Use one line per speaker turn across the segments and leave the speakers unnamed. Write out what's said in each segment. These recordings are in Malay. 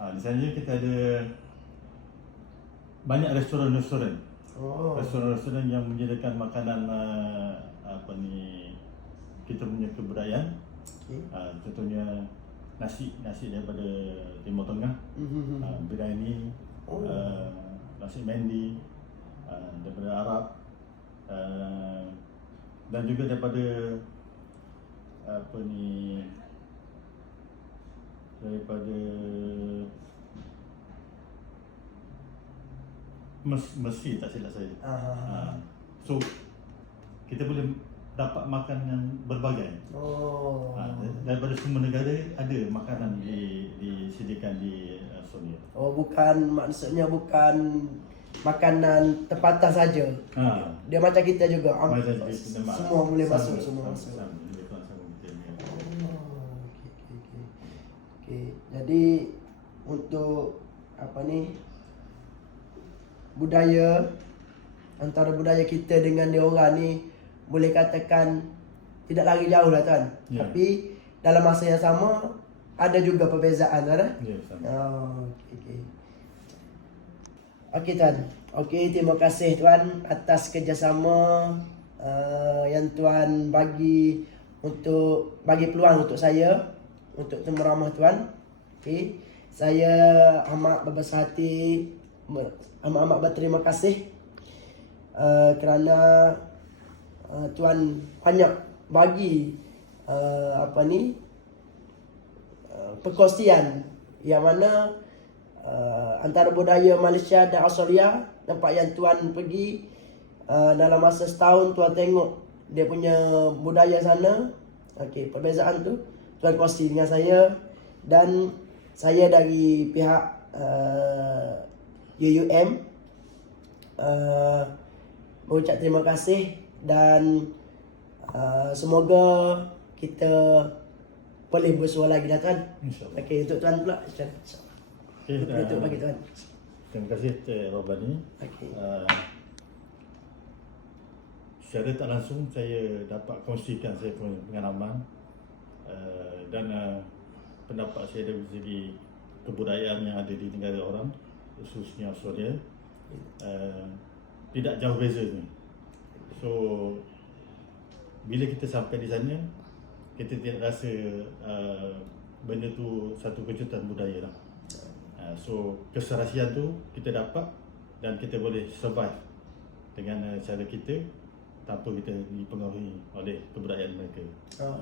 Ha, di sana kita ada banyak restoran-restoran.
Oh.
Restoran-restoran yang menyediakan makanan uh, apa ni kita punya kebudayaan.
Okay.
Uh, contohnya nasi nasi daripada Timur Tengah,
Mhm.
uh, biryani,
Oh.
uh, nasi mendi uh, daripada Arab uh, dan juga daripada apa ni daripada Mes, Mesir tak silap saya.
Ah.
Uh, so kita boleh dapat makan yang berbagai.
Oh.
Uh, daripada semua negara ada makanan di disediakan di uh, Australia.
Oh bukan maksudnya bukan makanan tempatan saja.
Ha.
Dia macam kita juga. Am-
Macam kita mak-
semua boleh
sama,
masuk, semua
sama,
masuk.
sama.
Oh, okey okey. Okey, jadi untuk apa ni budaya antara budaya kita dengan dia orang ni boleh katakan tidak lagi jauh lah tuan.
Ya.
Tapi dalam masa yang sama ada juga perbezaan tuan. eh?
Ya, sama.
Oh, okey okey. Okey tuan. Okey, terima kasih tuan atas kerjasama uh, yang tuan bagi untuk bagi peluang untuk saya untuk temu ramah tuan. Okey. Saya amat berbesar hati amat-amat berterima kasih uh, kerana uh, tuan banyak bagi uh, apa ni uh, perkongsian yang mana uh, antara budaya Malaysia dan Australia nampak yang tuan pergi uh, dalam masa setahun tuan tengok dia punya budaya sana. Okey perbezaan tu tuan kongsi dengan saya dan saya dari pihak uh, UUM uh, mengucap terima kasih dan uh, semoga kita boleh bersua lagi dah tuan.
InsyaAllah.
Okey untuk tuan pula. Tuan.
Okey,
Untuk
uh,
bagi tuan.
Terima kasih Cik Robani.
Okey.
Uh, secara tak langsung saya dapat kongsikan saya punya pengalaman uh, dan uh, pendapat saya dari segi kebudayaan yang ada di negara orang khususnya Australia uh, tidak jauh beza ni. So bila kita sampai di sana kita tidak rasa uh, benda tu satu kejutan budaya lah. Uh, so keserasian tu kita dapat dan kita boleh survive dengan uh, cara kita tanpa kita dipengaruhi oleh kebudayaan mereka.
Oh,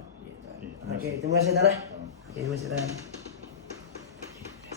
tuan.
Okey, terima kasih.
terima kasih Okey, terima kasih tuan.